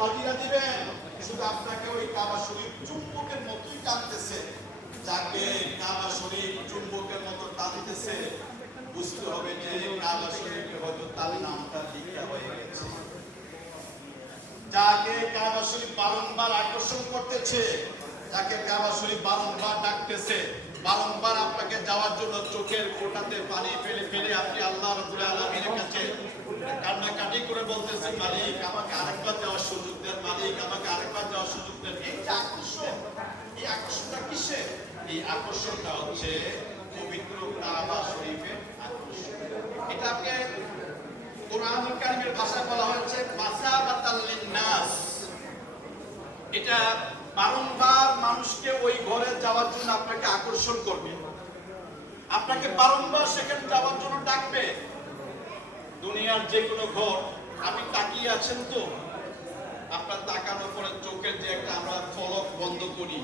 হাজিরা দিবেন, শুধু আপনাকে ওই কাবা শরীফ চুম্বকের মতোই টানতেছে। যাকে কাবা শরীফ চুম্বকের মতো টানতেছে, বুঝতে হবে যে কাবা শরীফে হয়তো তার নামটা লিখা হয়ে গেছে। যাকে কাবা শরীফ বারংবার আকর্ষণ করতেছে, যাকে কাবা শরীফ বারংবার ডাকতেছে, বারংবার আপনাকে যাওয়ার জন্য চোখের কোটাতে পানি ফেলে ফেলে আপনি আল্লাহ রাব্বুল আলামিনের কাছে কান্নাকাটি করে বলতেছেন, মালিক আমাকে আরেকবার যাওয়ার সুযোগ দেন, মালিক আমাকে আরেকবার যাওয়ার সুযোগ দেন। এই যে আকর্ষণ, এই আকর্ষণটা কিসের? এই আকর্ষণটা হচ্ছে পবিত্র কাবা শরীফের আকর্ষণ। এটা আপনি কোরআনুল কারীমের ভাষায় বলা হয়েছে মাসাবাতাল লিন্নাস। এটা বারংবার মানুষকে ওই ঘরে যাওয়ার জন্য আপনাকে আকর্ষণ করবে, আপনাকে বারংবার সেখানে যাওয়ার জন্য ডাকবে। দুনিয়ার যে কোনো ঘর আপনি তাকিয়ে আছেন তো, আপনার তাকানোর পরে চোখের যে একটা আমরা পলক বন্ধ করি,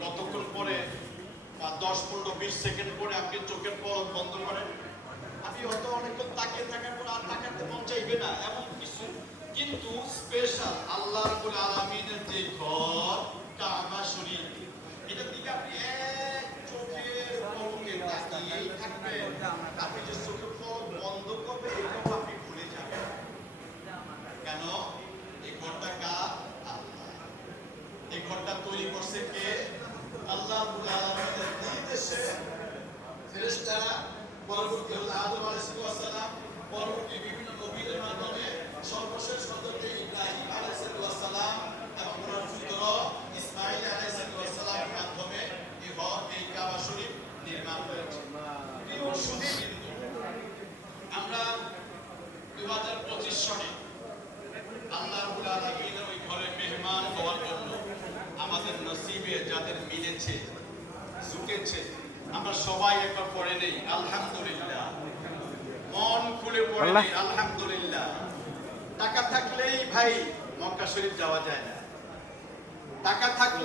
কতক্ষণ পরে বা 10-15-20 সেকেন্ড পরে আপনি চোখের পলক বন্ধ করেন, আপনি হয়তো অনেকক্ষণ তাকিয়ে থাকার পর আর তাকাতে মন চাইবে না, এমন কিছু। কিন্তু স্পেশাল আল্লাহ রাব্বুল আলামিনের যে ঘর কাবা শরীফ, এটার দিকে আপনি এক চোখের পলকে তাকিয়েই থাকবেন। আপনি যে চোখের পলক বন্ধ করবে এটাও আপনি ভুলে যাবেন। কেন? এই ঘরটা কার? আল্লাহ। এই ঘরটা তৈরি করছে কে? আল্লাহ রাব্বুল আলামিনের নির্দেশে ফেরেশতারা, পরবর্তী আদম আলাইহিস সালাম, পরবর্তী বিভিন্ন নবীদের মাধ্যমে সর্বশেষ হযরত ইব্রাহিম আলাইহিস সালাম এবং ওনার পুত্র ইসমাঈল আলাইহিস সালামের মাধ্যমে এই কাবা শরীফ নির্মাণ হয়েছে। প্রিয় সুধীবৃন্দ, আমরা 2025 সনে আল্লাহ রাব্বুল আলামিনের ওই ঘরে মেহমান হওয়ার জন্য আমাদের নসিবে যাদের মিলেছে, জুটেছে, আমরা সবাই একবার পড়ে নেই আলহামদুলিল্লাহ, মন খুলে পড়ে নেই আলহামদুলিল্লাহ। টাকা থাকলেই ভাই মক্কা শরীফ যাওয়া যায় না, টাকা থাকলে